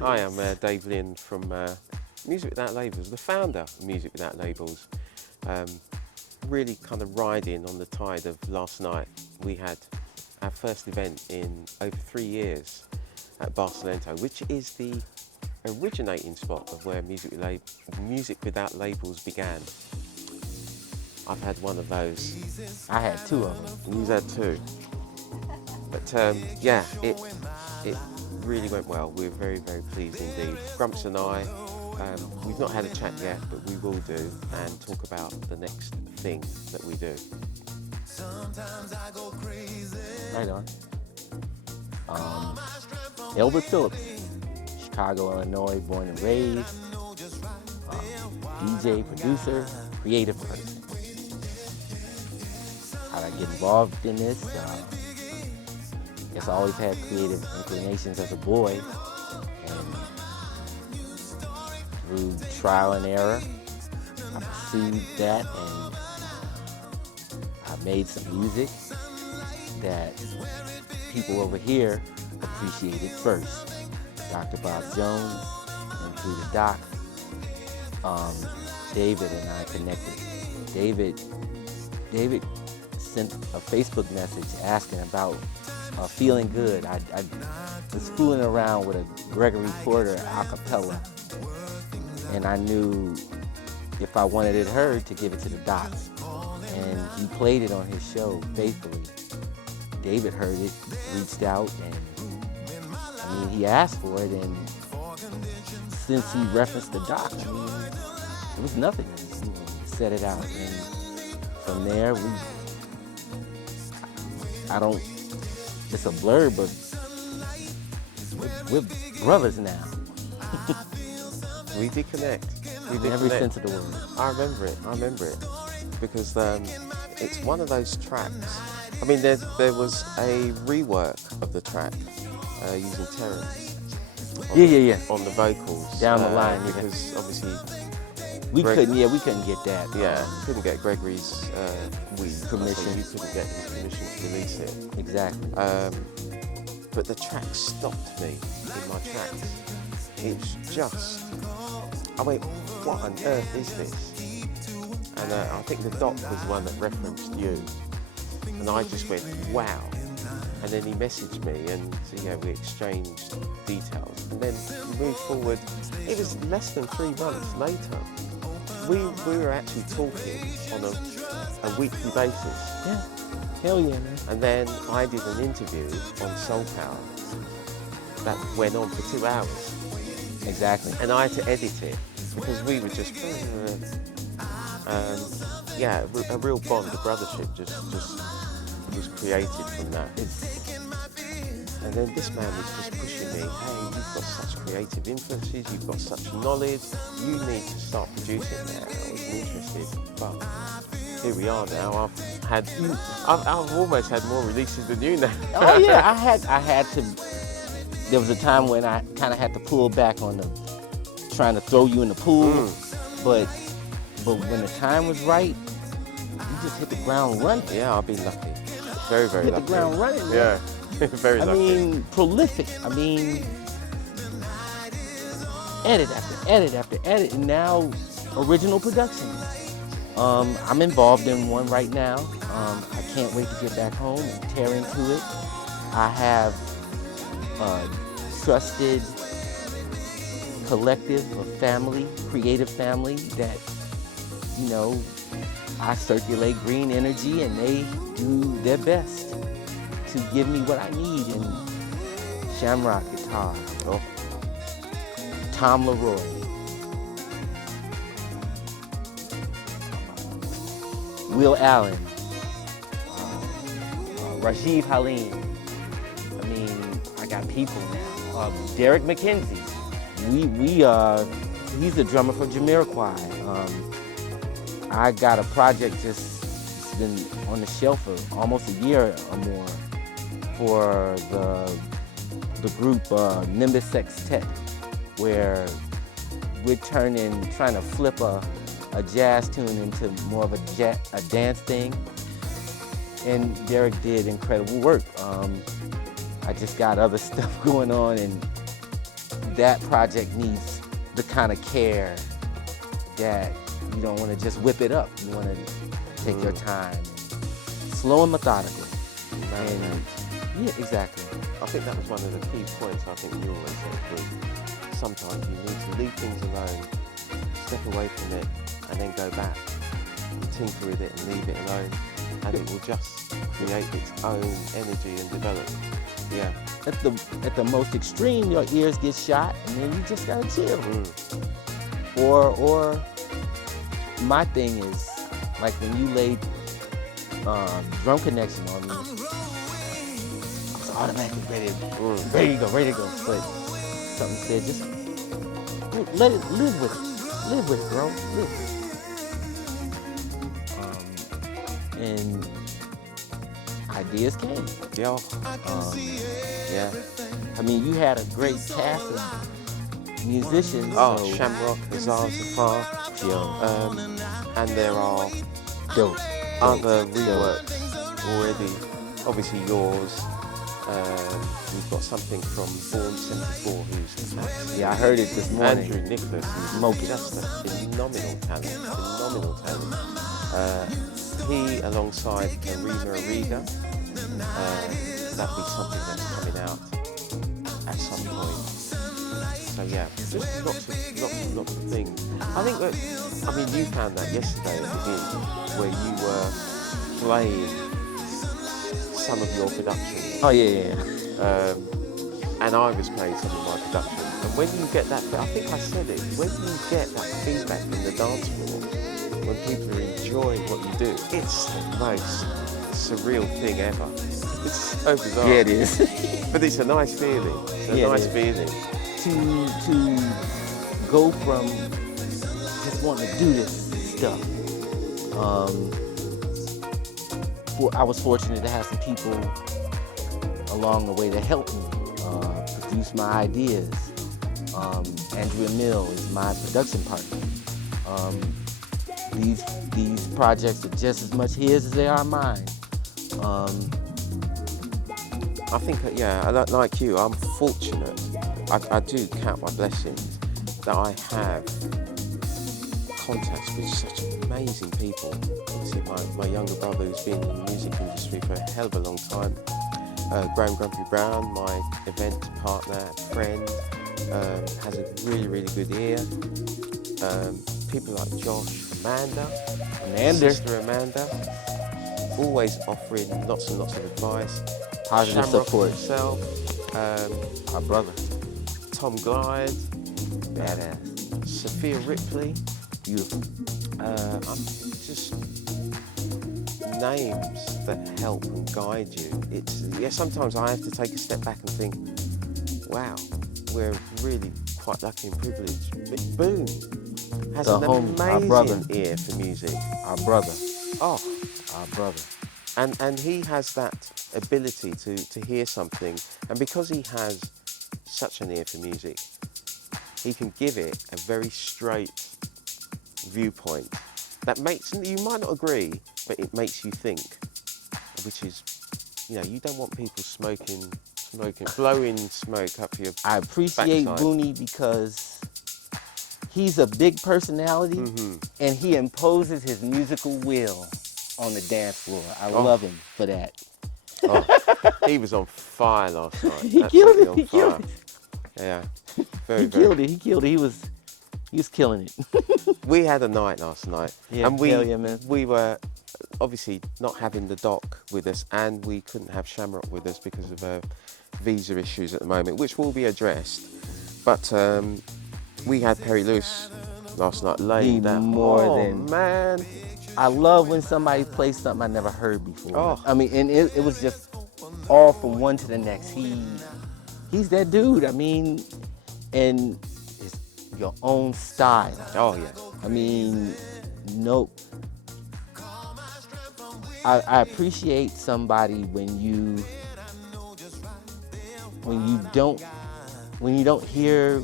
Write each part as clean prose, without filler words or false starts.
Hi, I'm Dave Lynn from Music Without Labels, the founder of Music Without Labels. Really kind of riding on the tide of last night. We had our first event in over 3 years at Barcelona, which is the originating spot of where Music Without Labels began. I've had one of those. I had 2 of them. You've had 2. But yeah, it really went well. We're very, very pleased indeed. Grumps and I, we've not had a chat yet, but we will do and talk about the next thing that we do. Right on. Elbert Phillips, Chicago, Illinois, born and raised. DJ, producer, creative person. How did I get involved in this? I guess I always had creative inclinations as a boy, and through trial and error, I pursued that, and I made some music that people over here appreciated first. Dr. Bob Jones, and through the doc, David and I connected. David sent a Facebook message asking about Feeling Good. I was fooling around with a Gregory Porter a cappella, and I knew if I wanted it heard to give it to the doc, and he played it on his show faithfully. David heard it, reached out, and I mean, he asked for it, and since he referenced the doc, I mean, it was nothing. He set it out, and from there, it's a blur, but we're brothers now. We did connect. In every sense of the word. I remember it. Because it's one of those tracks. I mean, there was a rework of the track using Terrence. On the vocals. Down the line, because obviously we couldn't get that. Yeah, couldn't get Gregory's permission. You couldn't get his permission to release it. Exactly. But the track stopped me in my tracks. It's just, I went, what on earth is this? And I think the doc was the one that referenced you. And I just went, wow. And then he messaged me, and so, yeah, we exchanged details. And then we moved forward. It was less than 3 months later. We were actually talking on a weekly basis. Yeah, hell yeah, man. And then I did an interview on Soul Power that went on for 2 hours. Exactly. And I had to edit it because we were just, yeah, a real bond, a brothership just was created from that. And then this man was just pushing me, hey, you've got such creative influences, you've got such knowledge, you need to start producing now. I wasn't interested, but here we are now. I've almost had more releases than you now. Oh yeah, I had to. There was a time when I kind of had to pull back on trying to throw you in the pool, but when the time was right, you just hit the ground running. Yeah, I've been lucky. Very, very lucky. Hit the ground running. Man. Yeah. Very lucky. I mean, prolific. I mean, edit after edit after edit, and now original productions. I'm involved in one right now. I can't wait to get back home and tear into it. I have a trusted collective of family, creative family that, you know, I circulate green energy, and they do their best to give me what I need in Shamrock guitar, Tom Leroy, Will Allen, Rajiv Halim. I mean, I got people now. Derek McKenzie. He's the drummer for Jamiroquai. I got a project it's been on the shelf for almost a year or more for the group Nimbus Sextet, where we're trying to flip a jazz tune into more of a dance thing. And Derek did incredible work. I just got other stuff going on, and that project needs the kind of care that you don't want to just whip it up. You want to take your time, slow and methodical. And, yeah, exactly. I think that was one of the key points I think you always said was sometimes you need to leave things alone, step away from it, and then go back and tinker with it and leave it alone, and it will just create its own energy and develop. Yeah. At the most extreme, your ears get shot, and then you just gotta chill. Or my thing is, like when you laid Drum Connection on me, I was automatically ready to go. But something said, just let it live with it, bro. Live with it. And ideas came. Yeah. Yeah. I mean, you had a great cast of musicians. Oh, so, Shamrock, Azar Zafar, and there are dope. other reworks already. Obviously yours. We've got something from Born 74, who's Yeah, I heard it this morning. Andrew Nicholas, who's Smoking. just a phenomenal talent. He, alongside Karina Ariga, that'll be something that's coming out at some point. So yeah, just lots of things. I think that, you found that yesterday at the gig, where you were playing some of your productions. Oh yeah. And I was playing some of my productions. And when you get that, I think I said it, when you get that feedback from the dance floor, when people are enjoying what you do, it's the most surreal thing ever. It's so bizarre. Yeah, it is. But it's a nice feeling. It's a nice feeling. To go from just wanting to do this stuff. I was fortunate to have some people along the way that helped me produce my ideas. Andrea Mill is my production partner. These projects are just as much his as they are mine. I think, like you, I'm fortunate. I do count my blessings that I have contacts with such amazing people. Obviously, my younger brother, who's been in the music industry for a hell of a long time, Marquis-Brown, my event partner, friend, has a really, really good ear. People like Josh, Amanda, sister Amanda, always offering lots and lots of advice. Positive Shamrock support. Himself, Our brother. Tom Glide, Badass. Sophia Ripley. Beautiful. I'm just names that help and guide you. Sometimes I have to take a step back and think, wow, we're really quite lucky and privileged. But Boone has an amazing ear for music. Our brother. Oh, Our brother. and he has that ability to hear something, and because he has such an ear for music, he can give it a very straight viewpoint that you might not agree, but it makes you think, which is, you don't want people smoking, blowing smoke up your I appreciate backside. Booney because he's a big personality, and he imposes his musical will on the dance floor. I love him for that. Oh, he was on fire last night. He killed it. Absolutely on He killed fire. it. Yeah, He killed it. He killed it. He was killing it. We had a night last night, Yeah, and hell yeah, man. we were obviously not having the doc with us, and we couldn't have Shamrock with us because of visa issues at the moment, which will be addressed. But we had Perry Lewis last night laying down. Man. I love when somebody plays something I never heard before. Oh. I mean, and it was just all from one to the next. He's that dude. I mean, and it's your own style. Oh yeah. I mean, nope. I appreciate somebody when you don't hear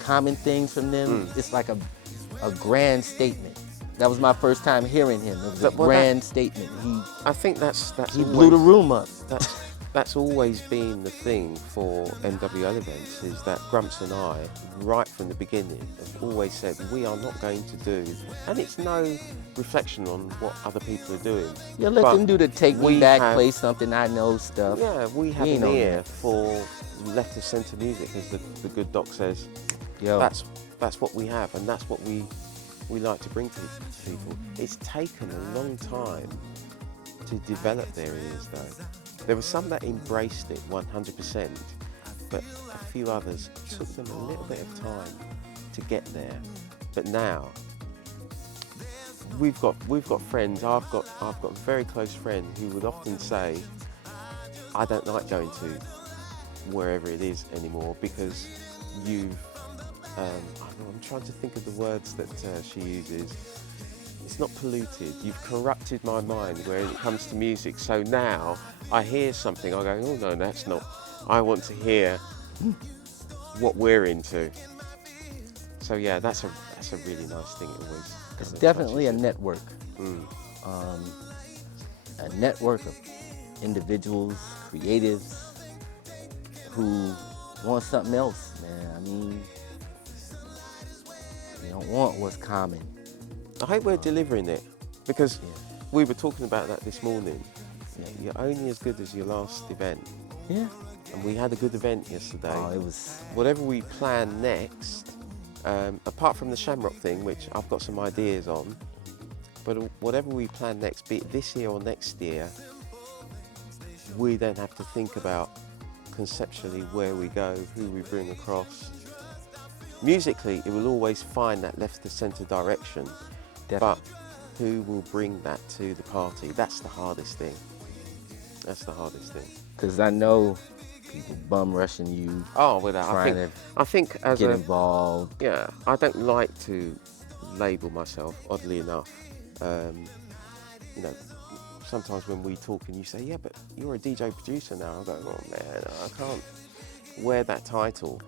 common things from them. It's like a grand statement. That was my first time hearing him. It was a grand statement. I think that's He blew the room up. that's always been the thing for MWL events, is that Grumps and I, right from the beginning, have always said we are not going to do, and it's no reflection on what other people are doing. Yeah, let but them do the take me we back, have- play something I know stuff. Yeah, we have ain't an on ear that. for left of centre music, as the good doc says. Yo, That's what we have, and that's what we like to bring to people. It's taken a long time to develop their ears, though. There were some that embraced it 100%, but a few others took them a little bit of time to get there. But now we've got friends. I've got a very close friend who would often say, "I don't like going to wherever it is anymore because you've." I'm trying to think of the words that she uses. It's not polluted. You've corrupted my mind when it comes to music. So now I hear something, I go, oh no, that's not. I want to hear what we're into. So yeah, that's a really nice thing. It always. it's definitely a network. Mm. A network of individuals, creatives, who want something else, man. I mean, they don't want what's common. I hope we're delivering it, because Yeah. we were talking about that this morning. Yeah. You're only as good as your last event, Yeah. and we had a good event yesterday. Oh, it was. Whatever we plan next, apart from the Shamrock thing, which I've got some ideas on, but whatever we plan next, be it this year or next year, we then have to think about conceptually where we go, who we bring across. Musically, it will always find that left to centre direction, but who will bring that to the party? That's the hardest thing. That's the hardest thing. Because I know people bum rushing you, Oh, well, trying I think to as get a involved. yeah, I don't like to label myself. Oddly enough, you know, sometimes when we talk and you say, yeah, but you're a DJ producer now. I go, oh man, I can't wear that title.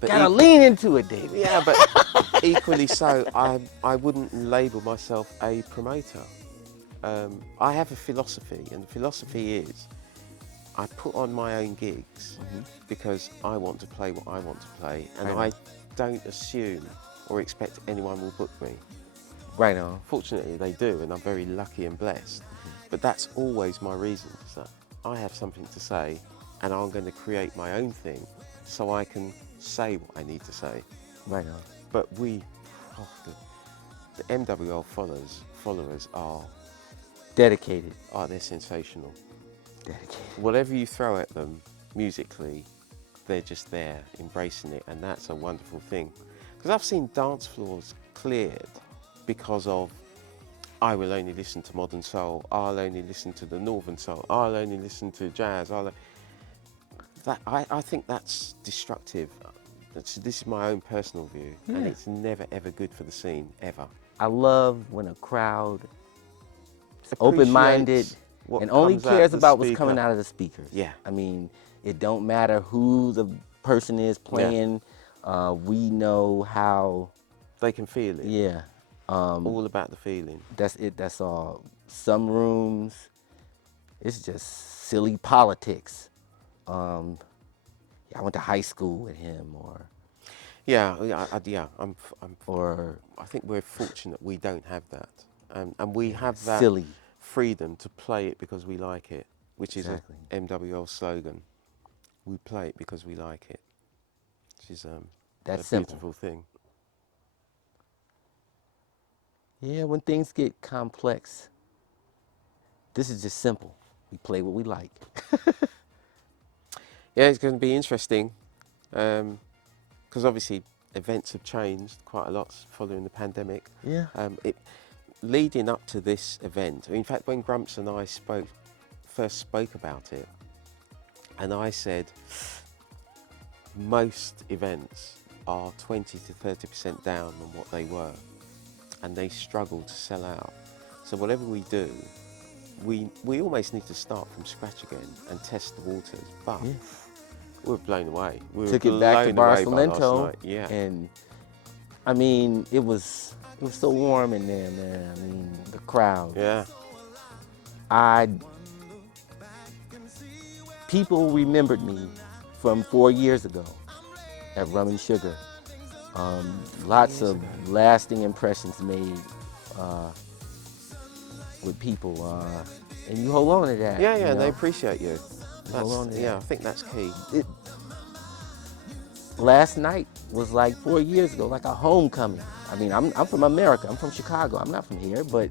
But Gotta lean into it, David. yeah, but equally so, I wouldn't label myself a promoter. I have a philosophy, and the philosophy is I put on my own gigs because I want to play what I want to play, and I don't assume or expect anyone will book me. Right on. Fortunately, they do, and I'm very lucky and blessed. But that's always my reason, is that I have something to say, and I'm going to create my own thing so I can say what I need to say. Right on. But the MWL followers are Dedicated. they're sensational. Dedicated. Whatever you throw at them musically, they're just there, embracing it, and that's a wonderful thing. Because I've seen dance floors cleared because of, I will only listen to modern soul, I'll only listen to the northern soul, I'll only listen to jazz. I think that's destructive. This is my own personal view, and it's never ever good for the scene, ever. I love when a crowd is open-minded what and only comes out cares the about what's speaker. coming out of the speakers. Yeah. I mean, it don't matter who the person is playing. We know how. They can feel it. Yeah. All about the feeling. That's it. That's all. Some rooms, it's just silly politics. I went to high school with him, or I think we're fortunate we don't have that, and we have that silly freedom to play it because we like it, which Exactly. is a MWL slogan. We play it because we like it, which is That's a simple. beautiful thing. Yeah, when things get complex, this is just simple. We play what we like. Yeah, it's going to be interesting, because obviously events have changed quite a lot following the pandemic. Yeah. Leading up to this event, in fact, when Grumps and I first spoke about it, and I said most events are 20 to 30% down on what they were, and they struggle to sell out. So whatever we do, we almost need to start from scratch again and test the waters. But we were blown away. We were Took it back to blown away by last Barcelona, night. Yeah. and I mean, it was so warm in there, man. I mean, the crowd. Yeah. I people remembered me from 4 years ago at Rum and Sugar. Lots of lasting impressions made with people, and you hold on to that. Yeah, you yeah, know? they appreciate you. Hold on to Yeah, that. I think that's key. Last night was like 4 years ago, like a homecoming. I mean, I'm from America. I'm from Chicago. I'm not from here, but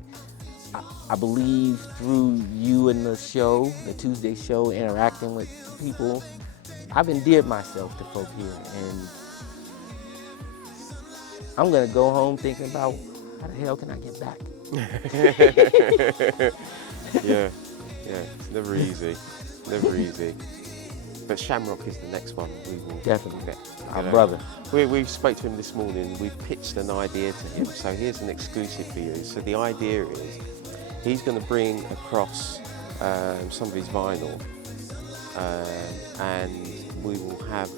I believe through you and the show, the Tuesday show, interacting with people, I've endeared myself to folk here, and I'm gonna go home thinking about how the hell can I get back? Yeah, it's never easy, never easy. But Shamrock is the next one we will Definitely. get. Our brother. We spoke to him this morning. We pitched an idea to him. So here's an exclusive for you. So the idea is he's going to bring across some of his vinyl, and we will have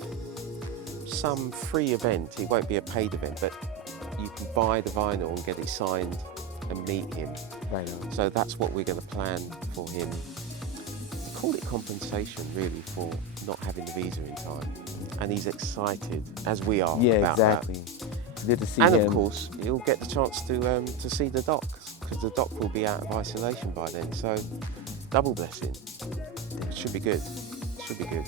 some free event. It won't be a paid event, but you can buy the vinyl and get it signed and meet him. Right on. So that's what we're going to plan for him. We call it compensation, really, for not having the visa in time. And he's excited, as we are, Yeah, about exactly. that. Good to see And him. of course, he'll get the chance to see the doc, because the doc will be out of isolation by then. So, double blessing. It should be good. It should be good.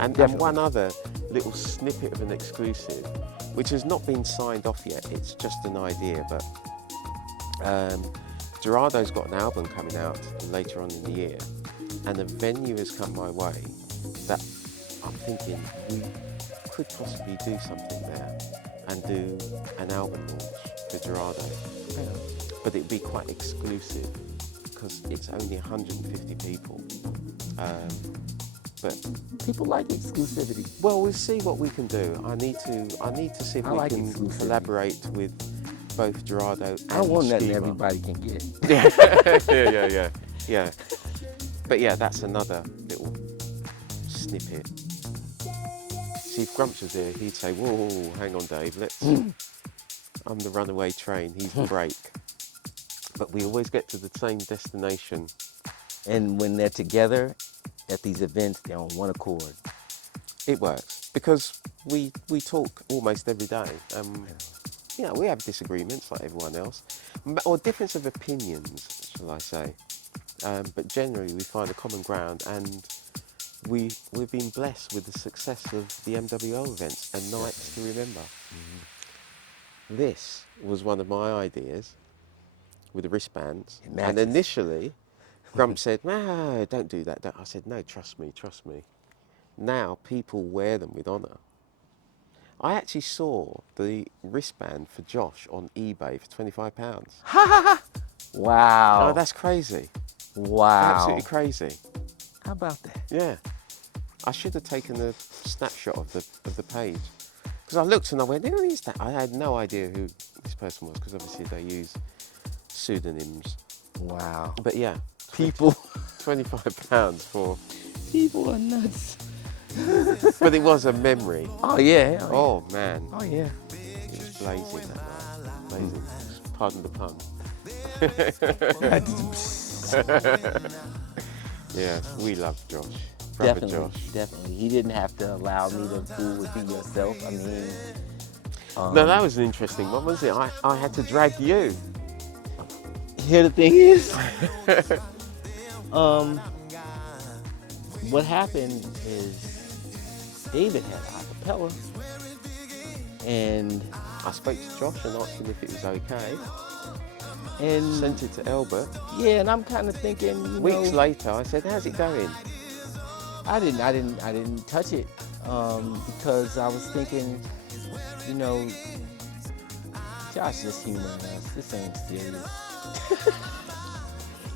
And one other little snippet of an exclusive, which has not been signed off yet. It's just an idea, but Gerardo's got an album coming out later on in the year, and a venue has come my way that I'm thinking we could possibly do something there and do an album launch for Gerardo. Yeah. But it'd be quite exclusive because it's only 150 people. But people like exclusivity. well, we'll see what we can do. I need to see if we like can exclusivity. collaborate with both Gerardo and I want that Schema. everybody can get. Yeah. But yeah, that's another little snippet. See, if Grumps was here, he'd say, whoa, hang on, Dave, I'm the runaway train, he's the brake. But we always get to the same destination. And when they're together at these events, they're on one accord. It works, because we talk almost every day. You know, we have disagreements like everyone else, or difference of opinions, shall I say. But generally we find a common ground, and we've been blessed with the success of the MWL events and nights to remember. Mm-hmm. This was one of my ideas with the wristbands. And initially, Grump said, no, don't do that. I said, no, trust me. Now people wear them with honour. I actually saw the wristband for Josh on eBay for £25. Wow. Oh, that's crazy. Wow. Absolutely crazy. How about that? Yeah. I should have taken a snapshot of the page. Because I looked and I went, who is that? I had no idea who this person was, because obviously they use pseudonyms. Wow. But yeah, People. £25 for... People are nuts. But it was a memory. Oh yeah. Oh man. Oh yeah. It was blazing that night. Blazing. Pardon the pun. Yeah, we love Josh. Brother Definitely, Josh. definitely. He didn't have to allow me to fool with you yourself. I mean, No, that was an interesting one, wasn't it? I had to drag you. here the thing is, what happened is David had acapella, and I spoke to Josh and asked him if it was okay. and Sent it to Elbert. yeah, and I'm kind of thinking, you Weeks know, later, I said, "How's it going?" I didn't touch it because I was thinking, you know, Josh just humoring us. This ain't serious.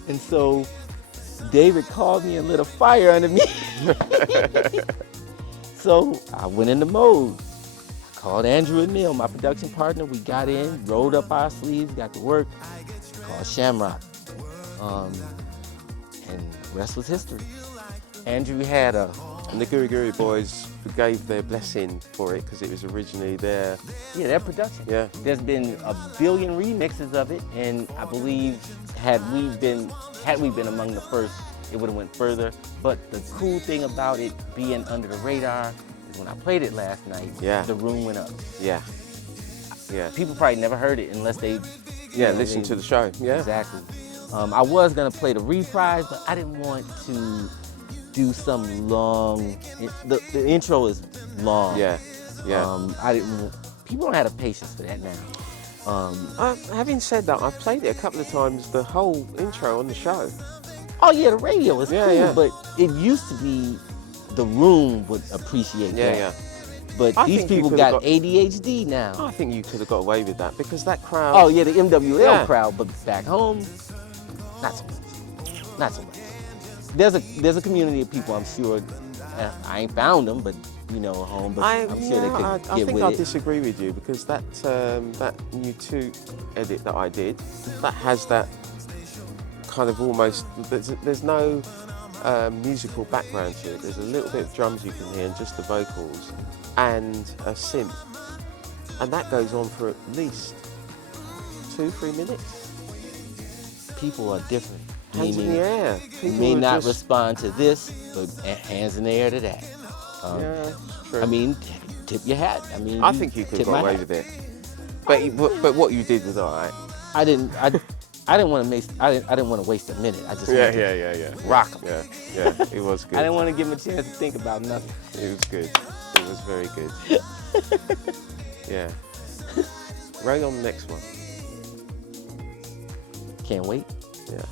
And so David called me and lit a fire under me. So I went into mode. Called Andrew and Neil, my production partner. We got in, rolled up our sleeves, got to work. Called Shamrock. And the rest was history. Andrew had And the Guri Guri Boys gave their blessing for it because it was originally their their production. Yeah. There's been a billion remixes of it, and I believe had we been among the first it would have went further. But the cool thing about it being under the radar is when I played it last night, the room went up. Yeah. Yeah. People probably never heard it unless they listen to the show. Yeah. Exactly. I was gonna play the reprise, but I didn't want to do some long. The intro is long. Yeah. Yeah. I didn't. People don't have the patience for that now. Having said that, I've played it a couple of times, the whole intro on the show. Oh yeah, the radio is cool, yeah. but it used to be the room would appreciate that. Yeah. But I these think you people could've got got- ADHD now. I think you could have got away with that because that crowd. Oh yeah, the MWL Yeah. crowd, but back home, not so much. Not so much. There's a community of people, I'm sure. I ain't found them, but home. But I'm sure they could I get think with I it. disagree with you because that new 2 edit that I did, that has that kind of almost. There's no musical background to it. There's a little bit of drums you can hear and just the vocals and a synth, and that goes on for at least 2-3 minutes. People are different. Hands in the air. You People may are not just- respond to this, but hands in the air to that. Yeah, true. I mean, tip your hat. I think you could tip have got my away hat. with it. But what you did was all right. I didn't want to waste. I didn't want to waste a minute. I just wanted to rock 'em. Yeah, it was good. I didn't want to give him a chance to think about nothing. It was good. It was very good. Yeah. Right on the next one. Can't wait. Yeah.